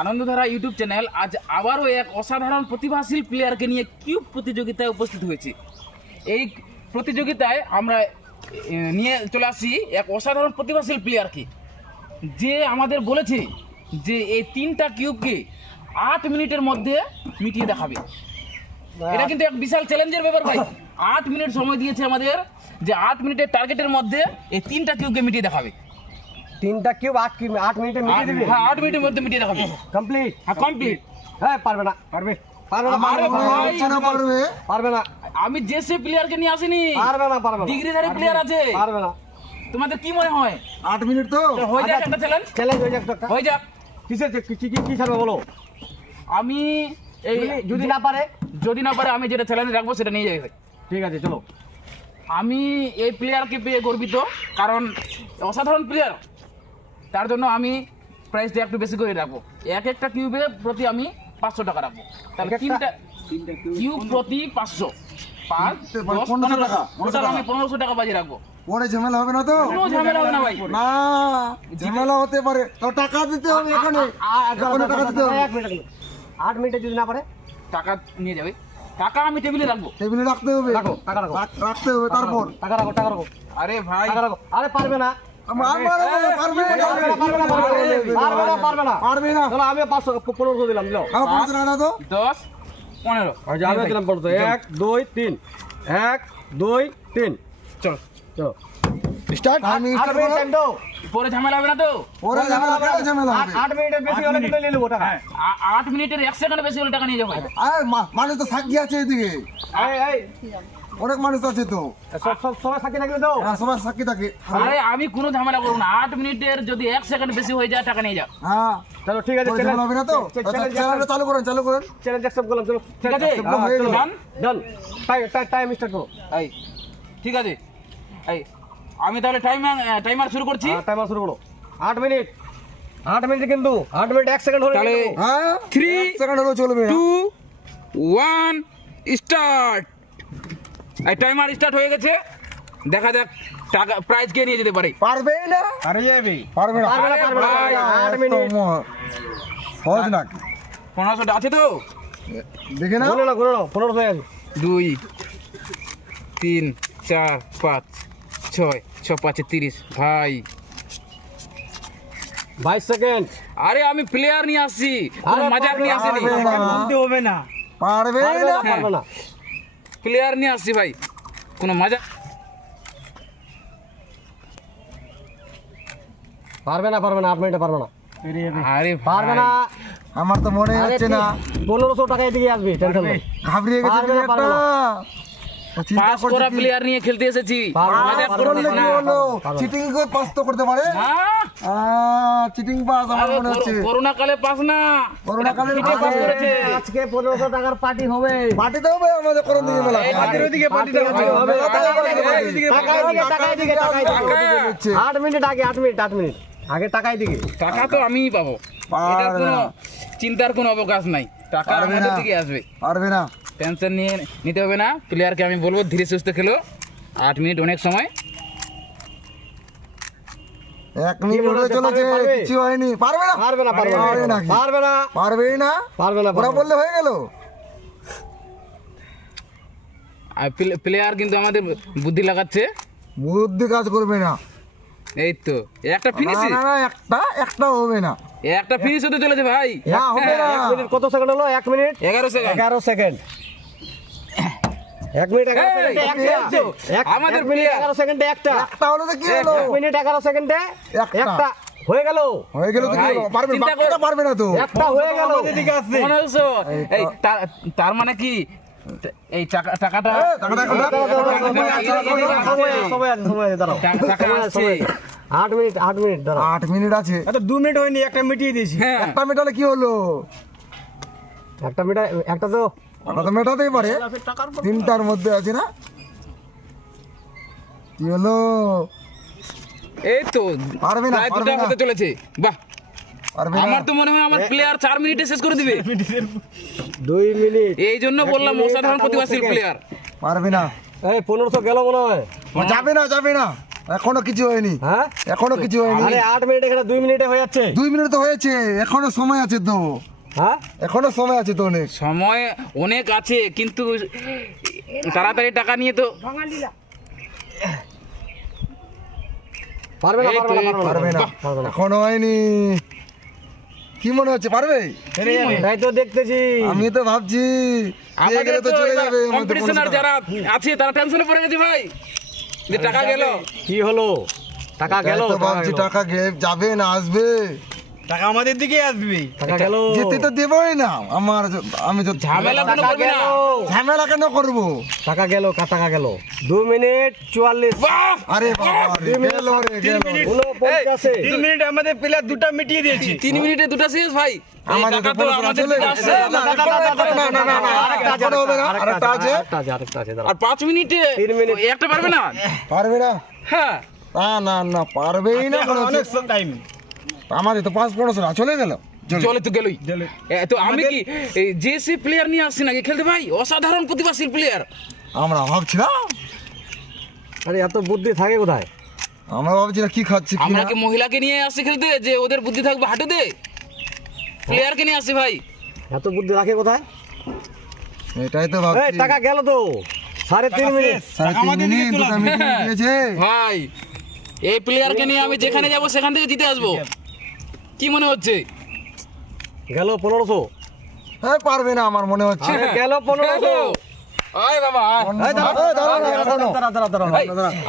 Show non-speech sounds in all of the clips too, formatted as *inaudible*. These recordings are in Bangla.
আনন্দধারা ইউটিউব চ্যানেল আজ আবারও এক অসাধারণ প্রতিভাশীল প্লেয়ারকে নিয়ে কিউব প্রতিযোগিতায় উপস্থিত হয়েছে। এই প্রতিযোগিতায় আমরা নিয়ে চলে আসি এক অসাধারণ প্রতিভাশীল প্লেয়ারকে যে আমাদের বলেছে যে এই তিনটা কিউবকে আট মিনিটের মধ্যে মিটিয়ে দেখাবে। এটা কিন্তু এক বিশাল চ্যালেঞ্জের ব্যাপার ভাই। আট মিনিট সময় দিয়েছে আমাদের যে আট মিনিটের টার্গেটের মধ্যে এই তিনটা কিউবকে মিটিয়ে দেখাবে। তিনটা কিউব আট কি আট মিনিটে মিটিয়ে দিবি? হ্যাঁ আট মিনিটের মধ্যে মিটিয়ে দেখাবে। কমপ্লিট হ্যাঁ কমপ্লিট হ্যাঁ পারবে না। পারবে। পারবে না পারবে না, পারবে না, পারবে? পারবে না। আমি যে সে প্লেয়ারকে নিয়ে আসিনি পারবে না পারবে না। ডিগ্রিধারী প্লেয়ার আছে। পারবে না। তোমাদের কি মনে হয়? আট মিনিট তো? হয়ে যাক একটা চ্যালেঞ্জ চ্যালেঞ্জ হয়ে যাক হয়ে যাক। কিসের কি কি কি ছাড়বে বলো? আমি এই যদি- যদি না পারে? যদি না পারে আমি যেটা চ্যালেঞ্জ রাখব সেটা নিয়ে যাবে ঠিক আছে চলো। আমি এই প্লেয়ারকে পেয়ে গর্বিত কারণ অসাধারণ প্লেয়ার তার জন্য আমি প্রাইসটা একটু বেশি করে রাখব। এক একটা কিউবে প্রতি আমি পাঁচশো টাকা রাখব। তাহলে তিনটা কিউব প্রতি পাঁচশো। পাঁচ মানে পনেরোশো টাকা, টোটাল আমি পনেরোশো টাকা বাজিয়ে রাখব। পরে ঝামেলা হবে না তো? কোনো ঝামেলা হবে না ভাই। না। ঝামেলা হতে পারে। তো টাকা দিতে হবে এখানে। এখানে টাকা দিতে হবে। এক মিনিট যদি না পারে টাকা নিয়ে যাবে। টাকা আমি টেবিলে রাখব। টেবিলে রাখতে হবে। রাখো টাকা রাখো। রাখতে হবে তারপর। টাকা রাখো টাকা রাখো। আরে ভাই। টাকা রাখো। আরে পারবে না। আমার পারবে পারবে না আমি পাঁচশো পনেরোশো দিলাম দশ পনেরো। আমি দিলাম পনেরোশো এক দুই তিন। এক দুই তিন। চল চলো। স্টার্ট আমি পরে ঝামেলা হবে না তো? পরে ঝামেলা হবে মিনিটের বেশি হলে কিন্তু নিয়ে নেব টাকা। আ- আট মিনিটের এক সেকেন্ড বেশি হলে টাকা নিয়ে যাব। আরে মানুষ তো সাক্ষী আছে এদিকে। এই, এই, অনেক মানুষ আছে তো। সব সব সবাই সাক্ষী দাও হ্যাঁ, সাক্ষী থাকে। আরে আমি কোনো ঝামেলা করব না। আট মিনিটের যদি এক সেকেন্ড বেশি হয়ে যায় টাকা নিয়ে যাও। হ্যাঁ। চলো ঠিক আছে ঝামেলা হবে না তো? চ্যানেলটা চালু করেন চালু করেন। চ্যালেঞ্জ অ্যাকসেপ্ট করলাম চলো ঠিক আছে হয়ে। ডান ডান টাইম স্টার্ট করো। এই ঠিক আছে। এই আমি তাহলে টাইমার টাইমার শুরু করছি। টাইমার শুরু করো। আট মিনিট। আট মিনিট কিন্তু। আট মিনিট এক সেকেন্ড হলে তাহলে হ্যাঁ Three, সেকেন্ড হলেও চলবে না। টু ওয়ান স্টার্ট এই টাইমার স্টার্ট হয়ে গেছে। দেখা যাক টাকা প্রাইজ কে নিয়ে যেতে পারে। পারবে না? আরে যাবি। পারবে না। পারবে না, পারবে না, ভাই, আট একদম মিনিট সহজ নাকি? পনেরোশোটা আছে তো? দেখে না গুলো না গুলো না পনেরো হয়ে আছে। দুই তিন চার পাঁচ ছয় ছ পাঁচে তিরিশ। ভাই। বাইশ সেকেন্ড আরে আমি প্লেয়ার নিয়ে আসছি। মজাক নিয়ে আসিনি। পারবে না। পারবে না। না পারবে না। প্লেয়ার নিয়ে আসছি ভাই। কোনো মজা? পারবে না পারবে না আট মিনিটে পারবে না। আরে পারবে না। আমার তো মনে হচ্ছে না। পনেরোশো টাকা এদিকে আসবে টেনশন ঘাবড়িয়ে গেছে পাস করা প্লেয়ার নিয়ে খেলতে এসেছি। পারবে না, মজা পারবে করো করলে না কি হলো? পারবে না। চিটিং করে পাস তো করতে পারে? চিটিং পাস আমার মনে হচ্ছে। করোনা কালে পাস না। করোনা কালে পাস পাস করেছে। আজকে পনেরোশো টাকার পার্টি হবে। পার্টিতে হবে আমাদের করোনা দিকে মেলা পার্টির ওদিকে পার্টিটা হবে। হবে। টাকা এদিকে, টাকা এদিকে, টাকা এদিকে, টাকা এদিকে। টাকা। হচ্ছে। আট মিনিট আগে আট মিনিট আট মিনিট। আগে টাকাই দিকে। টাকা তো আমিই পাবো। এটার কোনো না। চিন্তার কোনো অবকাশ নাই। টাকা আমাদের। দিকে আসবে। পারবে না। টেনশন নিয়ে নিতে হবে না। প্লেয়ারকে আমি বলব ধীরে সুস্থে খেলো। আট মিনিট অনেক সময়। এক মিনিট চলেছে পারবে, পারবে? কিছু হয়নি। পারবে না? পারবে না পারবে পারবে না পারবে না। পারবেই না? পারবে না ওরা বললে হয়ে গেল। আর প্লেয়ার কিন্তু আমাদের বুদ্ধি লাগাচ্ছে। বুদ্ধি কাজ করবে না। এই তো একটা ফিনিশ না, না একটা একটা হবে না। একটা ফিনিশ হতে চলেছে ভাই। না হবে না। *laughs* মিনিট কত সেকেন্ড হলো? এক মিনিট? এগারো সেকেন্ড এগারো সেকেন্ড এক মিনিট এগারো সেকেন্ডে আমাদের মিনিট এগারো সেকেন্ডে একটা। একটা হলে তো কি হলো? এক মিনিট এগারো সেকেন্ডে একটা। একটা। হয়ে গেল? হয়ে গেল তো কি ভাই, হলো? পারবে বাকিটা পারবে না তো। একটা হয়ে গেল। এই তার- মানে কি? এই টাকা- টাকাটা টাকাটা। সময় আছে, সময় আছে। সময় আছে, সময় আছে, সময় আছে, দাঁড়াও। টাকা- টাকা সময় আছে, আসছে। সময় আছে। আট মিনিট আট মিনিট দাঁড়াও। আট মিনিট আছে। দু মিনিট হয়নি একটা মিটিয়ে দিয়েছি। একটা মেটালে কি হলো? একটা মিনিট একটা তো ওটা তো মেটাতেই পারে। তিনটার মধ্যে আছে না? কি হলো? এই তো পারবে না, দুটা হতে চলেছে। বাহ। আমার তো মনে হয় আমার প্লেয়ার চার মিনিটে শেষ করে দিবে। দুই মিনিট। এই জন্য বললাম অসাধারণ প্রতিভাশীল প্লেয়ার পারবে না। এই পনেরোশো গেল মনে হয়। যাবে না যাবে না। এখনও কিছু হয়নি। হ্যাঁ? এখনও কিছু হয়নি। আরে আট মিনিট এখানে দুই মিনিটে হয়ে যাচ্ছে। দুই মিনিট তো হয়েছে। এখনও সময় আছে তো। হ্যাঁ? এখনও সময় আছে তো অনেক। সময় অনেক আছে কিন্তু তাড়াতাড়ি টাকা নিয়ে তো পারবে না পারবে না পারবে না পারবে না। এখনও হয়নি। কি মনে হচ্ছে পারবে? তাই তো দেখতেছি। আমি তো ভাবছি আমাদের তো তো চলে যাবে কম্পিটিশনার যারা আছে তারা টেনশনে পড়ে গেছে ভাই। যে টাকা গেল। কি হলো? টাকা। গেল তো ভাবছি টাকা গে- যাবে না আসবে। টাকা আমাদের দিকে আসবে টাকা গেল যেতে তো দেবই না আমার আমি তো ঝামেলা কোনো করবি না ঝামেলা কেন করব টাকা গেল কা টাকা গেল দু মিনিট চুয়াল্লিশ বাহ! আরে বাবা রে গেল রে গেল রে। উনপঞ্চাশে তিন মিনিট আমাদের প্লেয়ার দুটা মিটিয়ে দিয়েছি তিন মিনিটে দুটো শেষ ভাই আমাদের তো তো পনেরোশো আমাদের চলে গেছে। না, না, না, না, না, না, আরেকটা হবে না, আরেকটা আছে। আরেকটা আছে আরেকটা আছে দাঁড়াও। আর পাঁচ মিনিটে তিন মিনিট। একটা পারবে না পারবে না হ্যাঁ না না না পারবেই না অনেক টাইম আমাদের তো পাঁচ পনেরোশো না চলে গেল। চলে। তো গেলই। এ, তো আমি কি এই যে সে প্লেয়ার নিয়ে আসছি নাকি? খেলতে ভাই অসাধারণ প্রতিভাশীল প্লেয়ার আমরা ভাবছিলাম আরে এত বুদ্ধি থাকে কোথায়? আমরা ভাবছিলাম কি খাচ্ছি আমরা কি মহিলাকে নিয়ে আসছি খেলতে? যে ওদের বুদ্ধি থাকবে হাঁটুতে প্লেয়ারকে নিয়ে আসছি ভাই। এত বুদ্ধি রাখে কোথায়? এটাই তো এই ভাবছি টাকা গেল তো। সাড়ে তিন মিনিট। সাড়ে তিন মিনিট দিয়েছে ভাই এই প্লেয়ারকে নিয়ে আমি যেখানে যাব সেখান থেকে জিতে আসব। কি মনে হচ্ছে গেল পনেরোশো হ্যাঁ পারবে না আমার মনে হচ্ছে গেল পনেরোশো আয় বাবা আয়। এই দাঁড়া, এই দাঁড়া, দাঁড়া, এখনও দাঁড়া দাঁড়া দাঁড়া এই,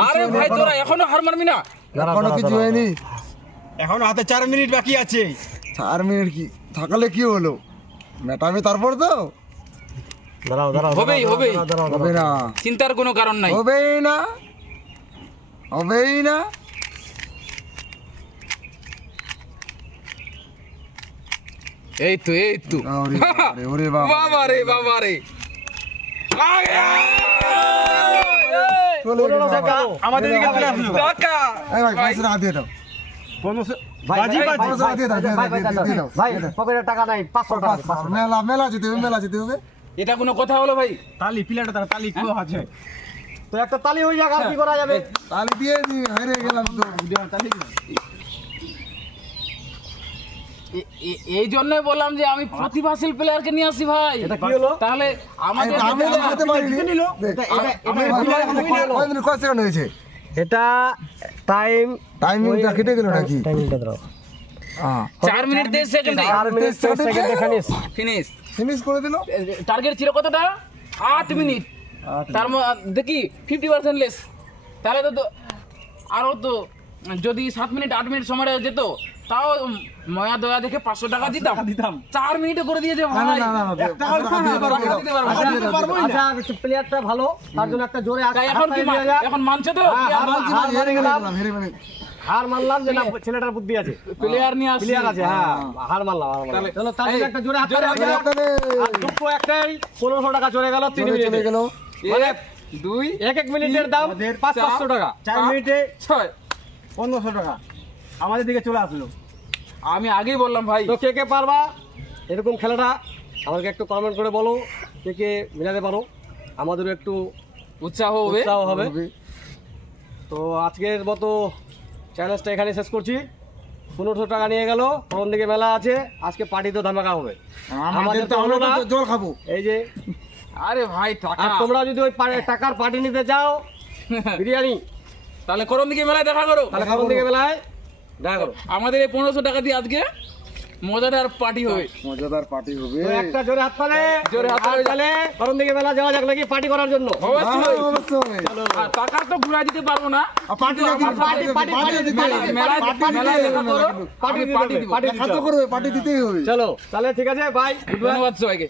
আরে ভাই তোরা এখনও হার মারবি না এখনও কিছু হয়নি এখন হাতে চার মিনিট বাকি আছে চার মিনিট কি থাকলে কি হলো মেটাবে তারপর তো দাঁড়াও দাঁড়াও হবেই, হবেই। হবে না চিন্তার কোনো কারণ নাই হবেই না হবেই না এই তো এই তো বাবা রে বাবা। টাকা আমাদের দিকে চলে আসলো এই ভাই দিয়ে দাও এটা কোনো কথা হলো ভাই তালি প্লেয়ারটা তারা তালি কেউ আছে তো একটা তালি হয়ে যাক আর কি করা যাবে তাহলে দিয়ে হেরে গেলাম তো এ- এই জন্যই বললাম যে আমি প্রতিভাশীল প্লেয়ারকে নিয়ে আসি ভাই। এটা তাহলে আমাদের এটা- কয় সেকেন্ড হয়েছে এটা টাইম টাইমিংটা কেটে গেল নাকি? টাইমিংটা দাও হ্যাঁ চার মিনিট তেইশ সেকেন্ডে চার মিনিট তেইশ সেকেন্ডে ফিনিশ ফিনিশ ফিনিশ করে দিল? টার্গেট ছিল কতটা? আট মিনিট। তার দেখি ফিফটি পার্সেন্ট লেস তাহলে তো তো- আরও তো যদি সাত মিনিট আট মিনিট সময় যেত তাও ময়া দয়া দেখে পাঁচশো টাকা দিতাম। দিতাম। চার মিনিটে করে দিয়েছে না। আচ্ছা। আচ্ছা প্লেয়ারটা ভালো তার জন্য একটা জোরে এখন কি এখন মানছে তো? হ্যাঁ, হেরে মানলাম যে না ছেলেটার বুদ্ধি আছে। প্লেয়ার নিয়ে আসছি। প্লেয়ার আছে হ্যাঁ হার মানলাম হার মানলাম। চলো তার একটা জোরে হাত হয়ে। তাহলে আর একটাই পনেরোশো টাকা চলে গেল তিন মিনিটে চলে গেল। মানে দুই এক এক মিনিটের দাম পাঁচ চার, পাঁচশো টাকা। চার মিনিটে ছয়। পনেরোশো টাকা। আমাদের দিকে চলে আসলো। আমি আগেই বললাম ভাই। তো কে কে পারবা? এরকম খেলাটা আমাকে একটু কমেন্ট করে বলো কে কে মিলাতে পারো। আমাদেরও একটু উৎসাহ হবে। উৎসাহ হবে। তো আজকের মতো চ্যালেঞ্জটা এখানে শেষ করছি। পনেরোশো টাকা নিয়ে গেল প্রথম দিকে মেলা আছে আজকে পার্টিতে ধামাকা হবে। আমাদের তো তো হলো না। জল খাব। এই যে আরে ভাই টাকা। আর তোমরা যদি ওই পা- টাকার পার্টি নিতে চাও *laughs* বিরিয়ানি। তাহলে করম দিকে মেলায় দেখা করো। তাহলে প্রথম দিকে মেলায়। দেখা করো আমাদের এই পনেরোশো টাকা দিয়ে আজকে মজাদার পার্টি হবে। মজাদার পার্টি হবে। একটা জোরে হাত তালে। জোরে হাত তালে। তাহলে প্রথম দিকে মেলা যাওয়া যাক নাকি পার্টি করার জন্য? অবশ্যই। হ্যাঁ, অবশ্যই। আর টাকা তো ঘুরাই দিতে পারব না। Party party party- party party দেখা করো, পার্টি পার্টি দিব। পার্টি দেখা তো করবে পার্টি দিতেই হবে। চলো। তাহলে ঠিক আছে বাই ধন্যবাদ সবাইকে।